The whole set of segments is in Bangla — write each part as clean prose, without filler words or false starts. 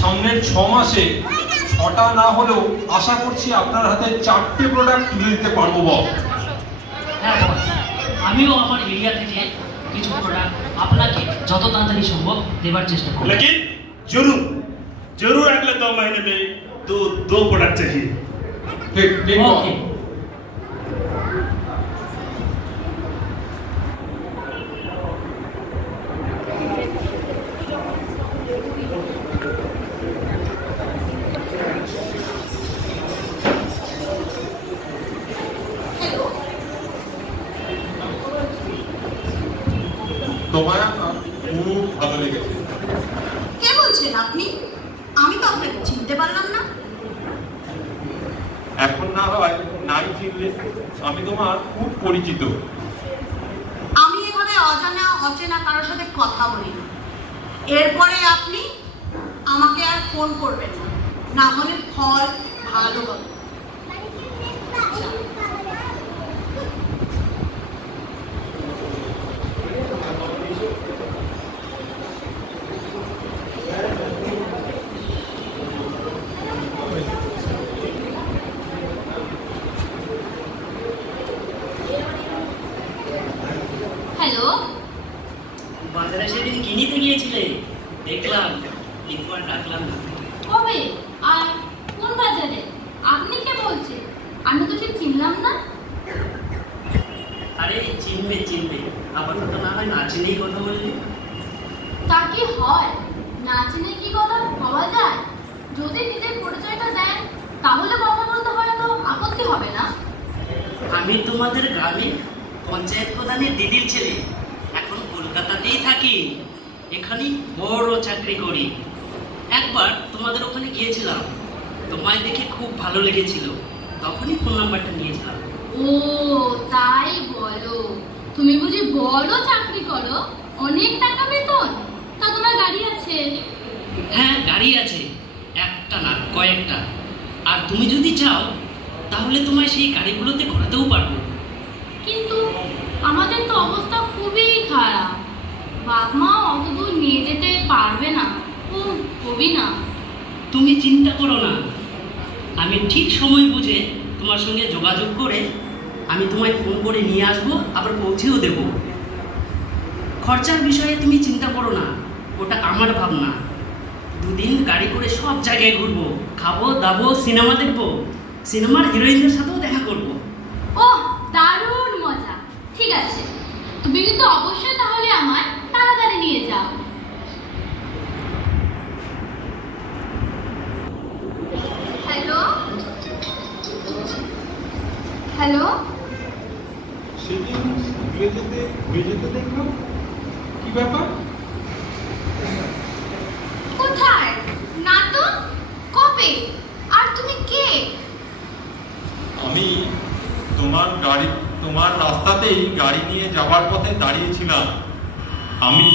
সামনের 6 মাসে 6টা না হলেও আশা করছি আপনার হাতে 4টে প্রোডাক্ট তুলে দিতে পারবো বস। হ্যাঁ বস, আমিও আমার এরিয়া থেকে কিছু প্রোডাক্ট আপনাকে যত তাড়াতাড়ি সম্ভব দেবার চেষ্টা করব। लेकिन जरूर अगले 2 महीने में दो प्रोडक्ट चाहिए। ঠিক ঠিক ওকে। তোমায় খুব ভালো লেগেছে। কে বলছেন আপনি? আমি তো আপনাকে চিনতে পারলাম না। এখন না হয় নাই চিনলে, আমি তোমার খুব পরিচিত। আমি এভাবে অজানা অচেনা কারোর সাথে কথা বলি না। এরপরে আপনি আমাকে আর ফোন করবেন না, না হলে ফল ভালো হবে। হ্যালো, বাজারে সেদিন কি নিতে গিয়েছিলে? দেখলাম, কিন্তু আর ডাকলাম না। কবে আর কোন বাজারে? আপনি কে বলছেন? আমি তো ঠিক চিনলাম না। আরে চিনবে, আপাতত না হয় না চিনেই কথা বললি। তা কি হয়? না চিনে কি কথা ভাবা যায়? যদি নিজের পরিচয়টা দেন তাহলে কথা বলতে হয়তো আপত্তি হবে না। আমি তোমাদের গ্রামে পঞ্চায়েত প্রধানের দিদির ছেলে, এখন কলকাতাতেই থাকি, এখানে বড় চাকরি করি। একবার তোমাদের ওখানে গিয়েছিলাম, তোমায় দেখে খুব ভালো লেগেছিল, তখনই ফোন নাম্বারটা নিয়েছিলাম। ও তাই বলো, তুমি বুঝি বড় চাকরি করো, অনেক টাকা বেতন? তা তোমার গাড়ি আছে? হ্যাঁ গাড়ি আছে, একটা না কয়েকটা। আর তুমি যদি চাও তাহলে তোমায় সেই গাড়িগুলোতে ঘোরাতেও পারবো। কিন্তু আমাদের তো অবস্থা খুবই খারাপ, বাপ মা অত দূর নিয়ে যেতে পারবে না। কবি না। তুমি চিন্তা করো না, আমি ঠিক সময় বুঝে তোমার সঙ্গে যোগাযোগ করে আমি তোমায় ফোন করে নিয়ে আসবো, আবার পৌঁছেও দেব। খরচার বিষয়ে তুমি চিন্তা করো না, ওটা আমার ভাবনা। 2 দিন গাড়ি করে সব জায়গায় ঘুরবো, খাবো দাবো, সিনেমা দেখবো, সিনেমার হিরোইনদের সাথেও দেখা করবো। ওহ দারুণ মজা। ঠিক আছে, তুমি কিন্তু অবশ্যই তাহলে আমায় তাড়াতাড়ি নিয়ে যাও। হ্যালো হ্যালো, সেদিন ঘুরে যেতে দেখলাম, কি ব্যাপার? কোথায়? না তো, কবে? আর তুমি কে? আমি তোমার রাস্তাতেই গাড়ি নিয়ে যাবার পথে দাঁড়িয়েছিলাম। আমি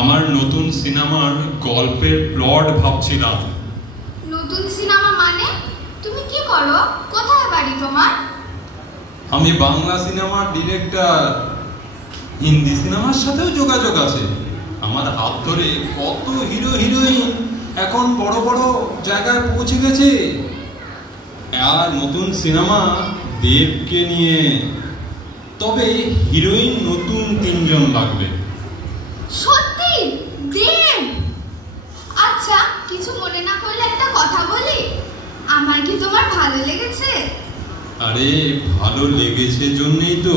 আমার নতুন সিনেমার গল্পের প্লট ভাবছিলাম। নতুন সিনেমা মানে? তুমি কি করো? কোথায় বাড়ি তোমার? আমি বাংলা সিনেমার ডিরেক্টর, হিন্দি সিনেমার সাথেও যোগাযোগ আছে। আমার হাত ধরে কত হিরো হিরোইন এখন বড় বড় জায়গায় পৌঁছে গেছে। আর নতুন সিনেমা দেবকে নিয়ে, তবে হিরোইন নতুন 3 জন লাগবে। সত্যি? দেব? আচ্ছা, কিছু মনে না করলে একটা কথা বলি। আমার কি তোমার ভালো লেগেছে? আরে ভালো লেগেছে জন্যই তো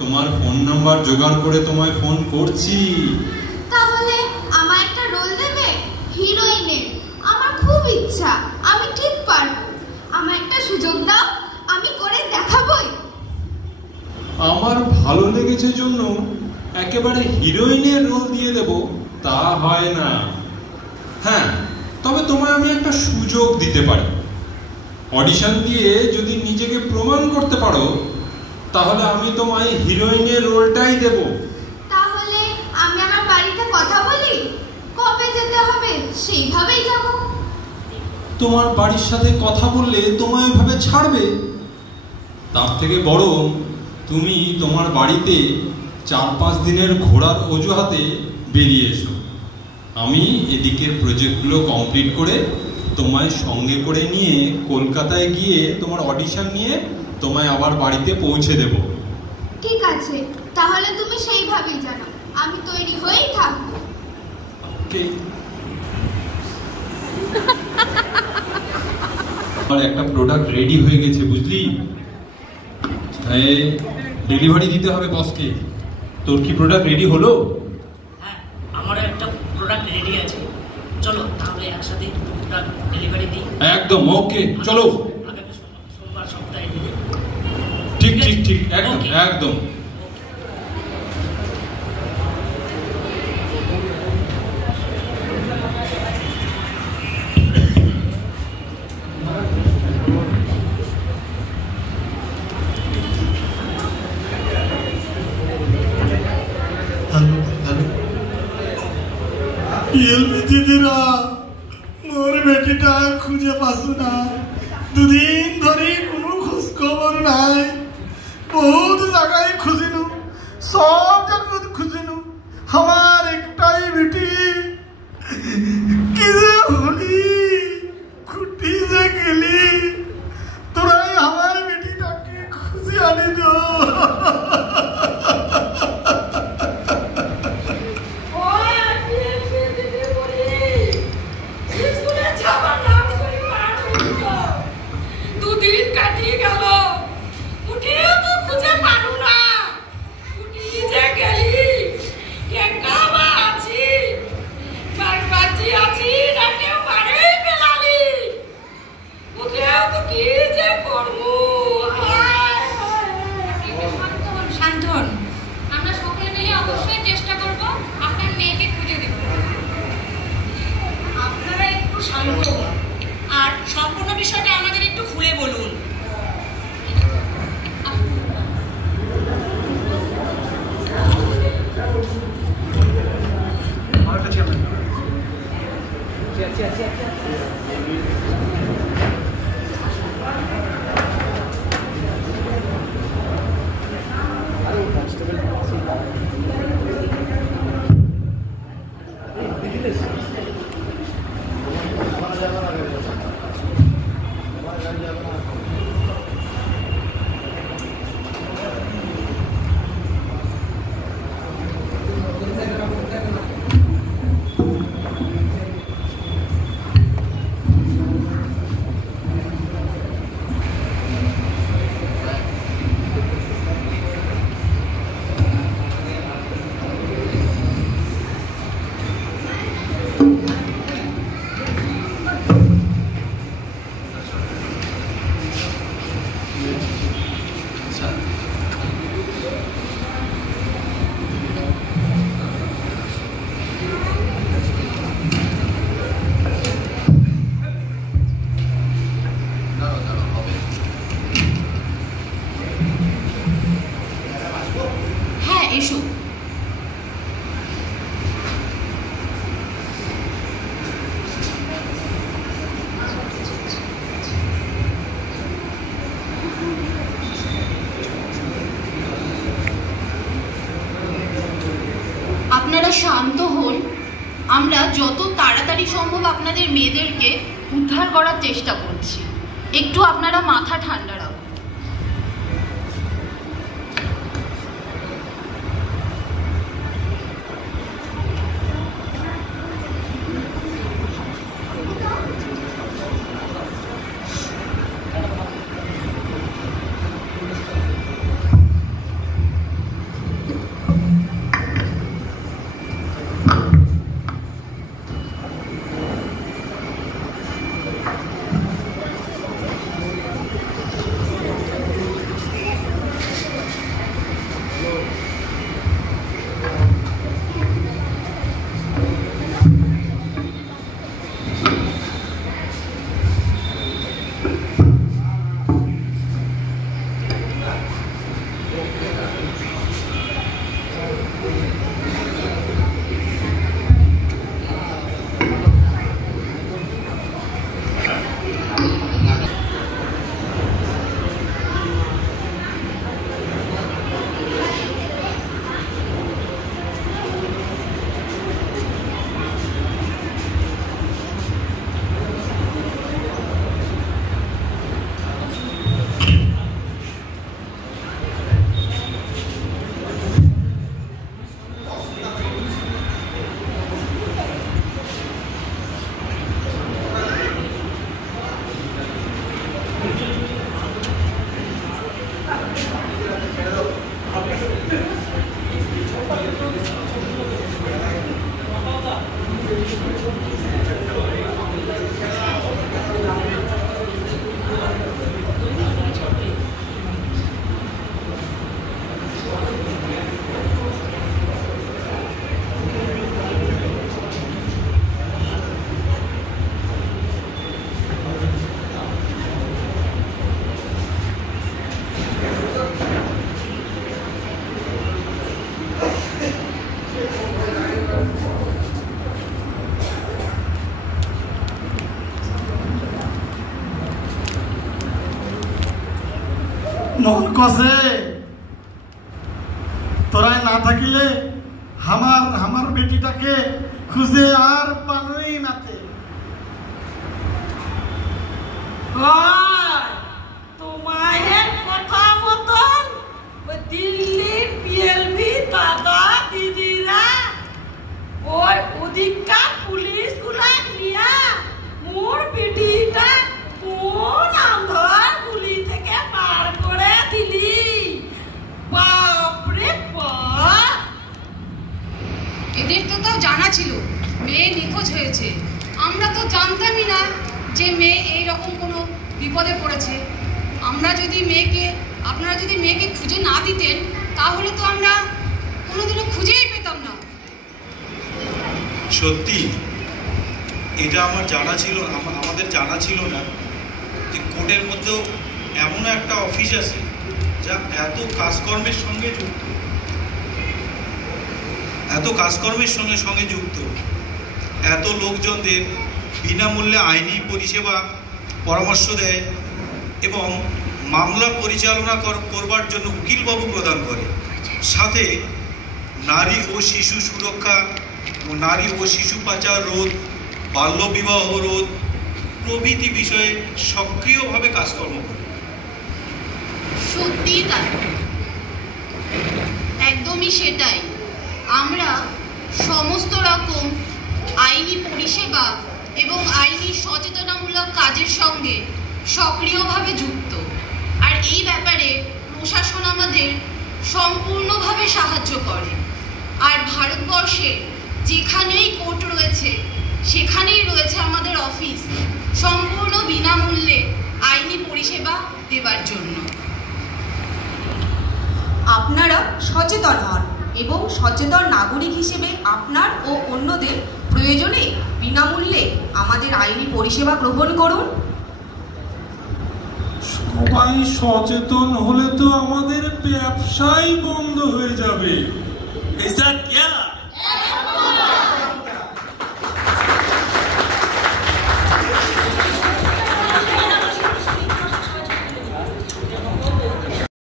তোমার ফোন নাম্বার জোগাড় করে তোমায় ফোন করছি। তাহলে আমার একটা রোল দেবে হিরোইনের? আমার খুব ইচ্ছা, আমি ঠিক পারবো। আমার একটা সুযোগ দাও, আমি করে দেখাবই। আমার ভালো লেগেছে জন্য একেবারে হিরোইনের রোল দিয়ে দেব তা হয় না। হ্যাঁ, তবে তোমায় আমি একটা সুযোগ দিতে পারি। অডিশন দিয়ে যদি নিজেকে প্রমাণ করতে পারো তাহলে আমি তোমায় হিরোইনের রোলটাই দেব। তাহলে আমি আমার বাড়িতে কথা বলি, কবে যেতে হবে সেইভাবেই যাব। তোমার বাড়ির সাথে কথা বললে তোমায় ওইভাবে ছাড়বে? তার থেকে বরং তুমি তোমার বাড়িতে 4-5 দিনের ঘোরার অজুহাতে বেরিয়ে এসো। আমি এদিকের প্রজেক্টগুলো কমপ্লিট করে তোমায় সঙ্গে করে নিয়ে কলকাতায় গিয়ে তোমার অডিশন নিয়ে তোমায় আবার বাড়িতে পৌঁছে দেব। ঠিক আছে, তাহলে তুমি সেইভাবেই জানো, আমি তৈরি হয়েই থাকবো। ওকে। আমার একটা প্রোডাক্ট রেডি হয়ে গেছে, বুঝলি? ডেলিভারি দিতে হবে বসকে। তোর কি প্রোডাক্ট রেডি হলো? হ্যাঁ, আমারও একটা প্রোডাক্ট রেডি আছে। চলো তাহলে একসাথে প্রোডাক্ট ডেলিভারি দিই। একদম ওকে, চলো। আগামী সোমবার সপ্তাহে দিই। ঠিক ঠিক ঠিক, একদম একদম। দিদিরা, মোর বেটিটা খুঁজে পাসু না। 2 দিন ধরে কোনো খোঁজ খবর নাই। বহুত জায়গায় খুঁজিনু, সব জায়গায় খুঁজিনু। আমার একটাই বেটি, কি যে হলি, খুঁটি যে গেলি, তোরাই আমার বেটিটাকে খুঁজে আনি দো। আর সম্পূর্ণ বিষয়টা আমাদের একটু খুলে বলুন। আপনারা শান্ত হন, আমরা যত তাড়াতাড়ি সম্ভব আপনাদের মেয়েদেরকে উদ্ধার করার চেষ্টা করছি। একটু আপনারা মাথা ঠান্ডা রাখুন। মন কষে তোরাই না থাকিলে আমার বেটিটাকে খুঁজে আর পালই নাতে। তোমার কথা মতন দিল্লির পিএলভি দাদা দিদিরা ওই ওদিককার পুলিশ গুলাক নিয়া মোর বেটিটা কোন আন্ধার গুলি থেকে পার করে দিলি। বাপরে বাপ! এদের তো তাও জানা ছিল মেয়ে নিখোঁজ হয়েছে। আমরা তো জানতামই না যে মেয়ে এইরকম কোনো বিপদে পড়েছে। আপনারা যদি মেয়েকে খুঁজে না দিতেন তাহলে তো আমরা কোনোদিনও খুঁজেই পেতাম না। সত্যি এটা আমাদের জানা ছিল না যে কোর্টের মধ্যেও এমন একটা অফিস আছে যা এত কাজকর্মের সঙ্গে যুক্ত, এত লোকজনদের বিনামূল্যে আইনি পরিষেবা পরামর্শ দেয় এবং মামলা পরিচালনা করবার জন্য উকিলবাবু প্রদান করে। সাথে নারী ও শিশু সুরক্ষা, নারী ও শিশু পাচার রোধ, বাল্যবিবাহ রোধ প্রভৃতি বিষয়ে সক্রিয়ভাবে কাজকর্ম করে। সত্যিই তাই, একদমই সেটাই। আমরা সমস্ত রকম আইনি পরিষেবা এবং আইনি সচেতনামূলক কাজের সঙ্গে সক্রিয়ভাবে যুক্ত। আর এই ব্যাপারে প্রশাসন আমাদের সম্পূর্ণভাবে সাহায্য করে। আর ভারতবর্ষে যেখানেই কোর্ট রয়েছে সেখানেই রয়েছে আমাদের অফিস সম্পূর্ণ বিনামূল্যে আইনি পরিষেবা দেবার জন্য। আপনারা সচেতন হন এবং সচেতন নাগরিক হিসেবে আপনার ও অন্যদের প্রয়োজনে বিনামূল্যে আমাদের আইনি পরিষেবা গ্রহণ করুন। সবাই সচেতন হলে তো আমাদের ব্যবসাই বন্ধ হয়ে যাবে। ऐसा क्या